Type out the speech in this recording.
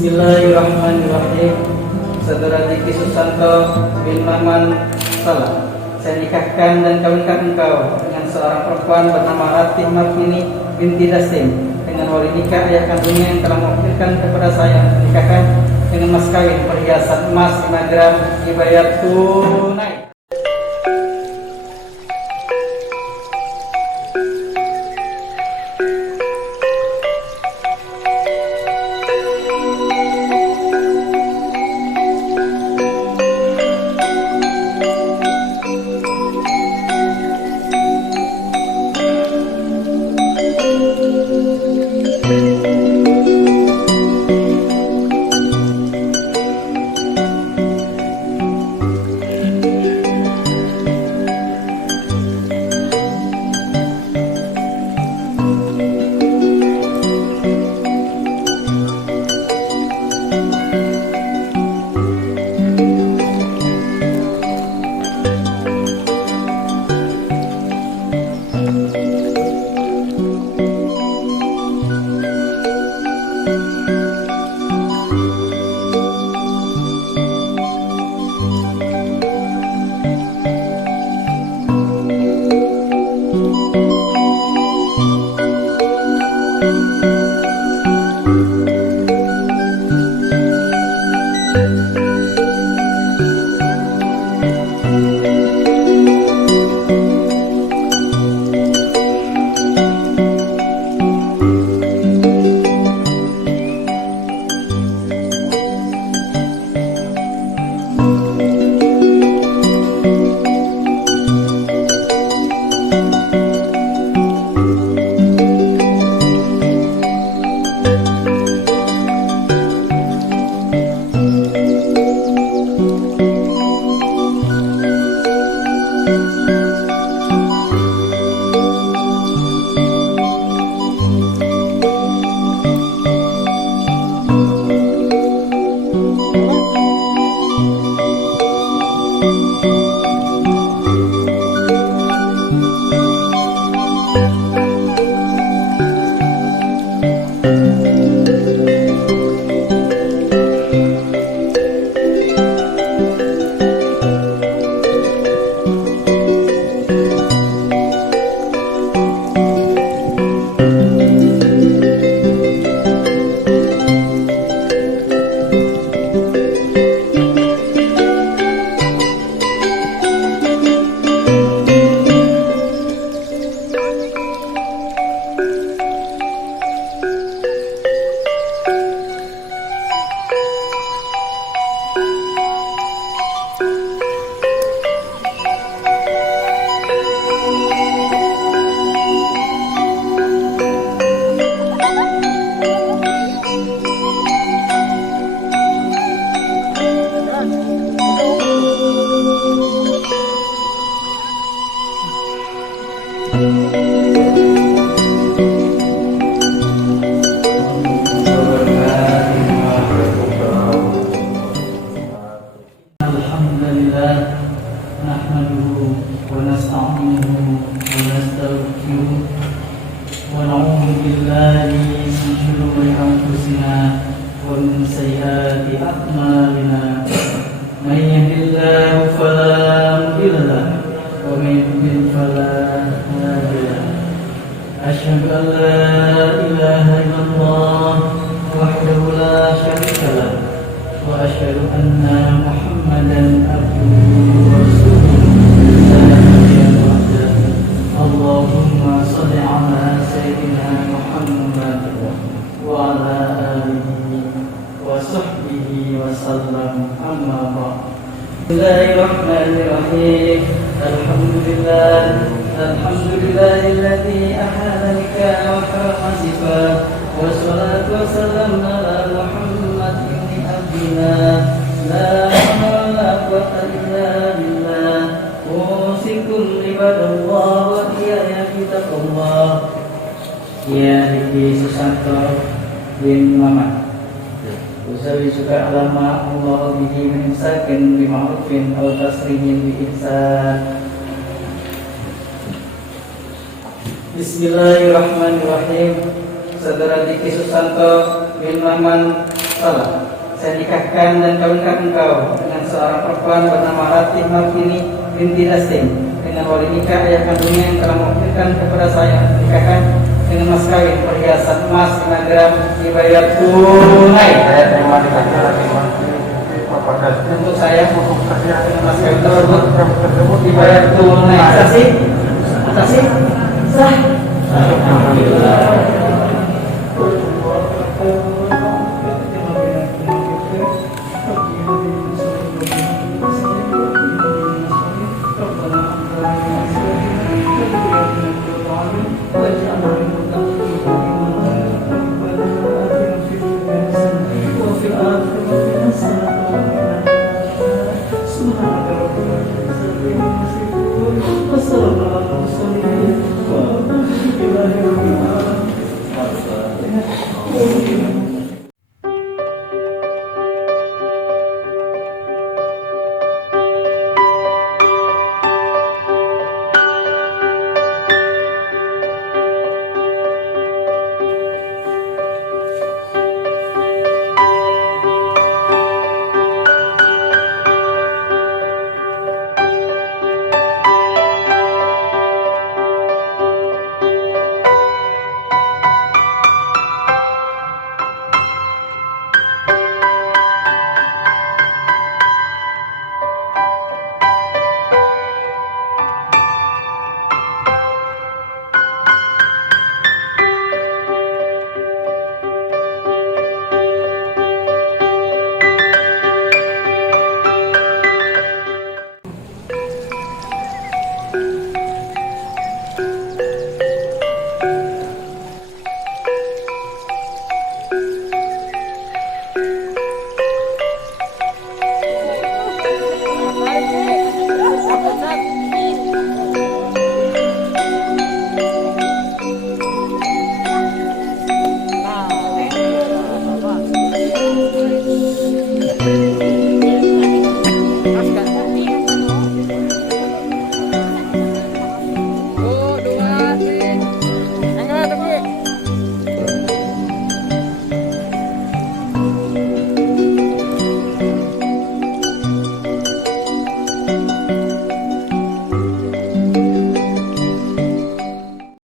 Bismillahirrahmanirrahim. Saudara Diki Susanto bin Maman Salah, saya nikahkan dan kawinkan engkau dengan seorang perempuan bernama Ratih Martini binti Dasim dengan wali nikah ayah kandungnya yang telah mewakilkan kepada saya menikahkan dengan mas kawin perhiasan emas 5 gram dibayar tunai. Alhamdulillah nahmaduhu wa nasta'inuhu wa nastaghfiruh wa na'udzu billahi min shururi anfusina wa min sayyiati a'malina. May yahdihillahu fala mudilla lahu wa may yudlil fala hadiya lahu. Asyhadu an la ilaha illallah wahdahu la syarika lahu wa asyhadu anna Muhammadan abduhu wa rasuluh. La ilaha illallah. Allahumma shalli ala sayyidina Muhammad wa ala alihi wa sahbihi wa sallam. Amma ba'd. Bismillahirrahmanirrahim. Alhamdulillahilladzi ahalla nikah wa harrama zifaf. Wassalatu wassalamu ala Muhammad ibni Abdillah. La hawla wa la quwwata illa billah. Usikum ibadallah wa iyaya kitabullah. Ya Diki Susanto bin Maman. Usawi juga alama Allah bihi min sakin bima'rufin aw tasrihin bi ihsan. Bismillahirrahmanirrahim. Saudara Diki Susanto bin Maman salah. Saya nikahkan dan kawinkan engkau dengan seorang perempuan bernama Ratih Martini binti Dasim dengan wali nikah ayah kandungnya yang telah mewakilkan kepada saya nikahkan dengan mas kawin perhiasan emas 5 gram dibayar tunai. Saya terima nikahnya lagi Untuk saya dengan mas kawin tersebut dibayar tunai. Saksi, saksi, sah. Alhamdulillah. Wassalamualaikum warahmatullahi wabarakatuh.